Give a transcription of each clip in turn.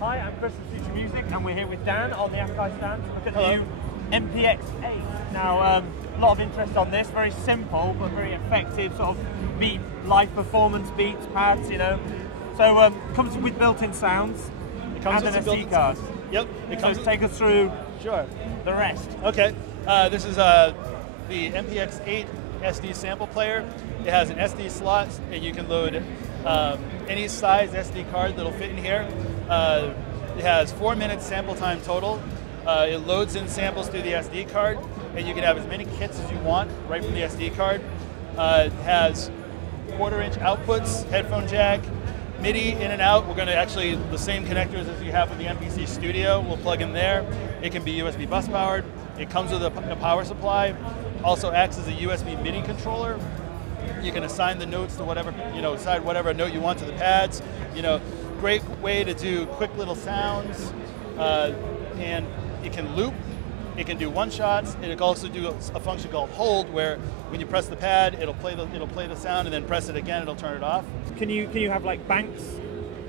Hi, I'm Chris from Future Music, and we're here with Dan on the Akai stand to look at the new MPX8. Now, a lot of interest on this, very simple but very effective sort of beat, live performance beats, pads, you know. So, comes with built-in sounds and an SD card. Yep. So take us through Sure. the rest. Okay. This is the MPX8 SD sample player. It has an SD slot, and you can load any size SD card that'll fit in here. It has 4 minutes sample time total. It loads in samples through the SD card, and you can have as many kits as you want right from the SD card. It has 1/4-inch outputs, headphone jack, MIDI in and out. We're going to actually, the same connectors as you have with the MPC Studio, we'll plug in there. It can be USB bus powered. It comes with a power supply. Also acts as a USB MIDI controller. You can assign the notes to whatever, decide whatever note you want to the pads. Great way to do quick little sounds. And it can loop. It can do one-shots. It can also do a function called hold, where when you press the pad, it'll play the sound, and then press it again, it'll turn it off. Can you have like banks?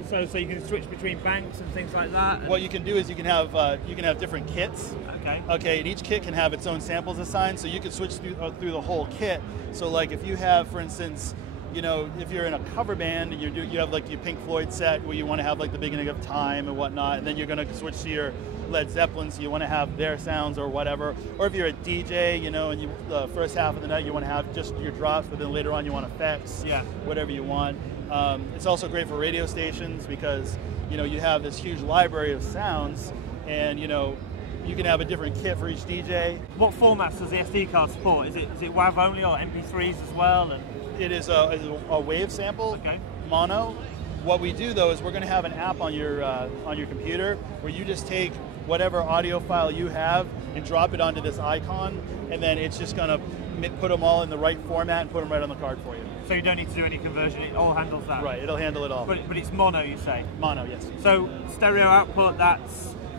So you can switch between banks and things like that. What you can do is you can have different kits. Okay. Okay, and each kit can have its own samples assigned, so you can switch through the whole kit. So like if you have, for instance, if you're in a cover band and you have like your Pink Floyd set where you want to have like the beginning of time and whatnot, and then you're going to switch to your Led Zeppelin, so you want to have their sounds or whatever. Or if you're a DJ, and the first half of the night you want to have just your drops, but then later on you want effects, whatever you want. It's also great for radio stations because you have this huge library of sounds, and you can have a different kit for each DJ. What formats does the SD card support? Is it WAV only or MP3s as well? And it is a wave sample, mono. What we do though is we're going to have an app on your computer where you just take whatever audio file you have and drop it onto this icon, and then it's just going to put them all in the right format and put them right on the card for you. So you don't need to do any conversion, it all handles that? Right, it'll handle it all. But it's mono, you say? Mono, yes. So stereo output, that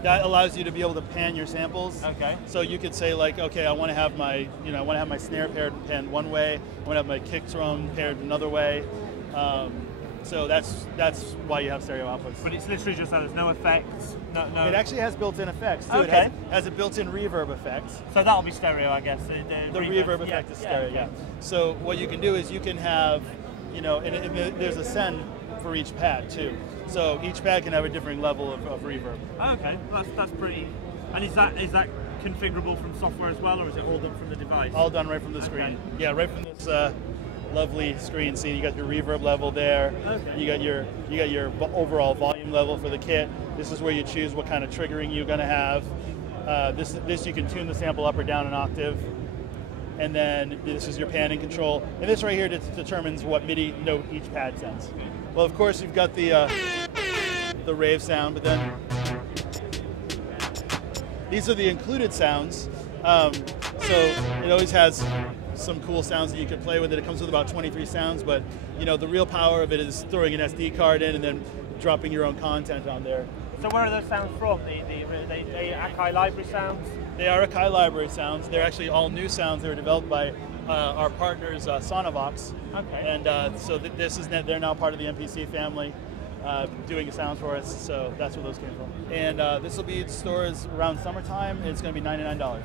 allows you to be able to pan your samples. Okay. So you could say like, okay, I want to have my snare paired one way, I want to have my kick drum paired another way. So that's why you have stereo outputs. But it's literally just that there's no effects. No. It actually has built-in effects too. Okay. It has a built-in reverb effect. So that'll be stereo, I guess. The reverb effect is stereo. Yeah. So what you can do is you can have, and there's a send for each pad too. So each pad can have a different level of reverb. Okay, that's pretty. And is that configurable from software as well, or is it all done from the device? All done right from the screen. Yeah, right from this lovely screen. See, you got your reverb level there. Okay. You got your overall volume level for the kit. This is where you choose what kind of triggering you're going to have. This you can tune the sample up or down an octave. And then this is your panning control. And this right here determines what MIDI note each pad sends. Well, of course, you've got the Rave sound, but then these are the included sounds. So it always has some cool sounds that you can play with it. It comes with about 23 sounds, but the real power of it is throwing an SD card in and then dropping your own content on there. So where are those sounds from? The Akai library sounds? They are Akai library sounds. They're actually all new sounds. They were developed by our partners, Sonovox. Okay. And so they're now part of the MPC family, doing the sounds for us. So that's where those came from. And this will be in stores around summertime. It's going to be $99.